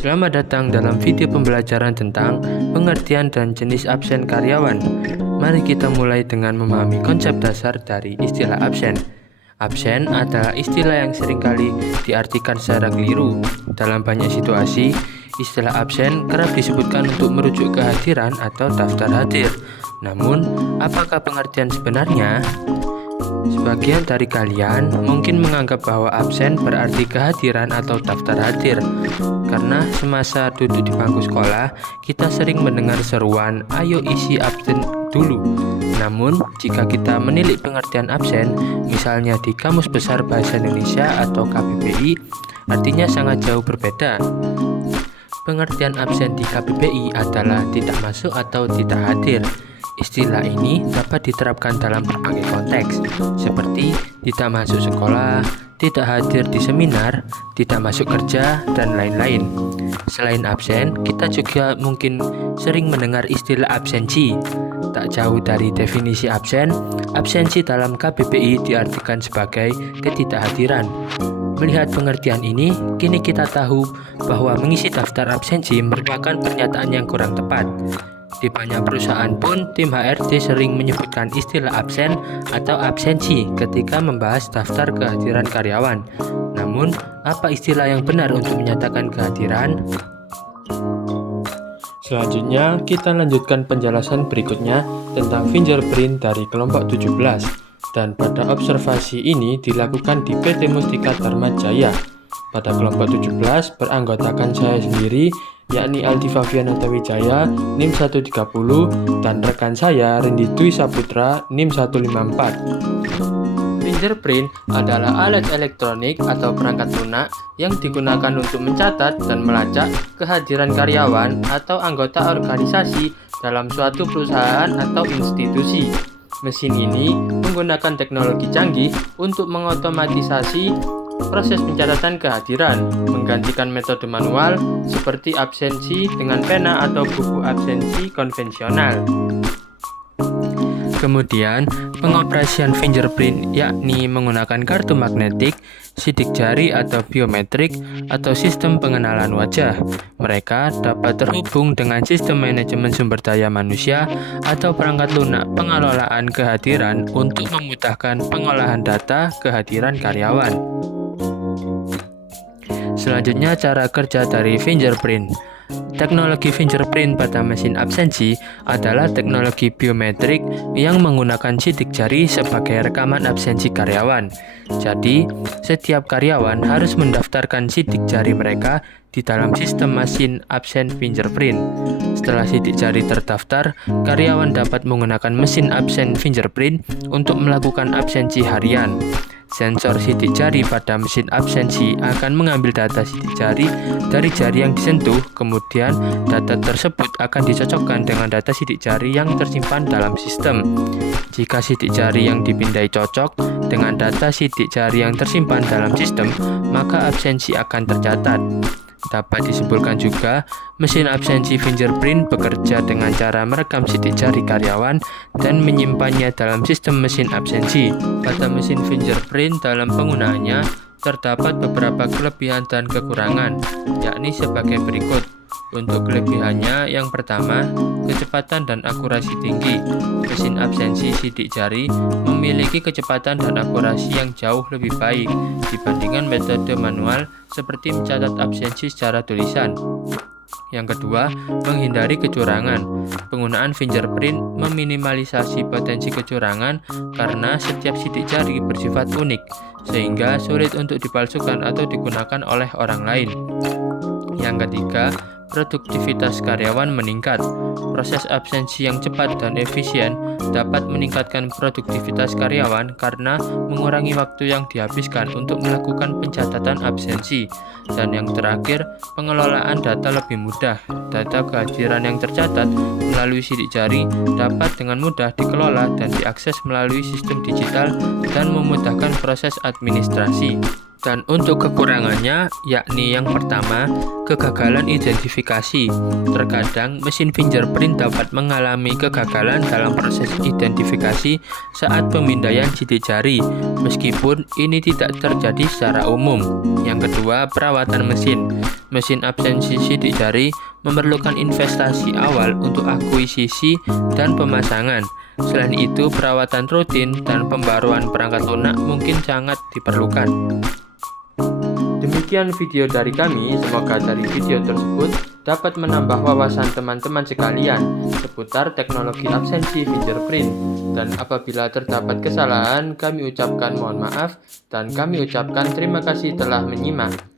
Selamat datang dalam video pembelajaran tentang pengertian dan jenis absen karyawan. Mari kita mulai dengan memahami konsep dasar dari istilah absen. Absen adalah istilah yang seringkali diartikan secara keliru. Dalam banyak situasi, istilah absen kerap disebutkan untuk merujuk kehadiran atau daftar hadir. Namun, apakah pengertian sebenarnya? Sebagian dari kalian mungkin menganggap bahwa absen berarti kehadiran atau daftar hadir. Karena semasa duduk di bangku sekolah, kita sering mendengar seruan, "Ayo isi absen dulu." Namun, jika kita menilik pengertian absen, misalnya di Kamus Besar Bahasa Indonesia atau KBBI, artinya sangat jauh berbeda. Pengertian absen di KBBI adalah tidak masuk atau tidak hadir. Istilah ini dapat diterapkan dalam berbagai konteks, seperti tidak masuk sekolah, tidak hadir di seminar, tidak masuk kerja, dan lain-lain. Selain absen, kita juga mungkin sering mendengar istilah absensi. Tak jauh dari definisi absen, absensi dalam KBBI diartikan sebagai ketidakhadiran. Melihat pengertian ini, kini kita tahu bahwa mengisi daftar absensi merupakan pernyataan yang kurang tepat. Di banyak perusahaan pun, tim HRD sering menyebutkan istilah absen atau absensi ketika membahas daftar kehadiran karyawan. Namun, apa istilah yang benar untuk menyatakan kehadiran? Selanjutnya, kita lanjutkan penjelasan berikutnya tentang fingerprint dari kelompok 17. Dan pada observasi ini dilakukan di PT Mustika Dharma Jaya. Pada kelompok 17 beranggotakan saya sendiri, yakni Aldi Faviana Tawijaya, NIM 130, dan rekan saya Rendi Dwi Saputra, NIM 154. Fingerprint adalah alat elektronik atau perangkat lunak yang digunakan untuk mencatat dan melacak kehadiran karyawan atau anggota organisasi dalam suatu perusahaan atau institusi. Mesin ini menggunakan teknologi canggih untuk mengotomatisasi proses pencatatan kehadiran, menggantikan metode manual seperti absensi dengan pena atau buku absensi konvensional. Kemudian, pengoperasian fingerprint yakni menggunakan kartu magnetik, sidik jari atau biometrik, atau sistem pengenalan wajah. Mereka dapat terhubung dengan sistem manajemen sumber daya manusia atau perangkat lunak pengelolaan kehadiran untuk memudahkan pengolahan data kehadiran karyawan. Selanjutnya, cara kerja dari fingerprint. Teknologi fingerprint pada mesin absensi adalah teknologi biometrik yang menggunakan sidik jari sebagai rekaman absensi karyawan. Jadi, setiap karyawan harus mendaftarkan sidik jari mereka di dalam sistem mesin absen fingerprint. Setelah sidik jari terdaftar, karyawan dapat menggunakan mesin absen fingerprint untuk melakukan absensi harian. Sensor sidik jari pada mesin absensi akan mengambil data sidik jari dari jari yang disentuh, kemudian data tersebut akan dicocokkan dengan data sidik jari yang tersimpan dalam sistem. Jika sidik jari yang dipindai cocok dengan data sidik jari yang tersimpan dalam sistem, maka absensi akan tercatat. Dapat disimpulkan juga, mesin absensi fingerprint bekerja dengan cara merekam sidik jari karyawan dan menyimpannya dalam sistem mesin absensi. Pada mesin fingerprint dalam penggunaannya, terdapat beberapa kelebihan dan kekurangan, yakni sebagai berikut. Untuk kelebihannya, yang pertama, kecepatan dan akurasi tinggi. Mesin absensi sidik jari memiliki kecepatan dan akurasi yang jauh lebih baik dibandingkan metode manual seperti mencatat absensi secara tulisan. Yang kedua, menghindari kecurangan. Penggunaan fingerprint meminimalisasi potensi kecurangan karena setiap sidik jari bersifat unik, sehingga sulit untuk dipalsukan atau digunakan oleh orang lain. Yang ketiga, produktivitas karyawan meningkat. Proses absensi yang cepat dan efisien dapat meningkatkan produktivitas karyawan karena mengurangi waktu yang dihabiskan untuk melakukan pencatatan absensi. Dan yang terakhir, pengelolaan data lebih mudah. Data kehadiran yang tercatat melalui sidik jari dapat dengan mudah dikelola dan diakses melalui sistem digital dan memudahkan proses administrasi. Dan untuk kekurangannya, yakni yang pertama, kegagalan identifikasi. Terkadang mesin fingerprint dapat mengalami kegagalan dalam proses identifikasi saat pemindaian sidik jari, meskipun ini tidak terjadi secara umum. Yang kedua, perawatan mesin. Mesin absensi sidik jari memerlukan investasi awal untuk akuisisi dan pemasangan. Selain itu, perawatan rutin dan pembaruan perangkat lunak mungkin sangat diperlukan. Demikian video dari kami, semoga dari video tersebut dapat menambah wawasan teman-teman sekalian seputar teknologi absensi fingerprint. Dan apabila terdapat kesalahan, kami ucapkan mohon maaf dan kami ucapkan terima kasih telah menyimak.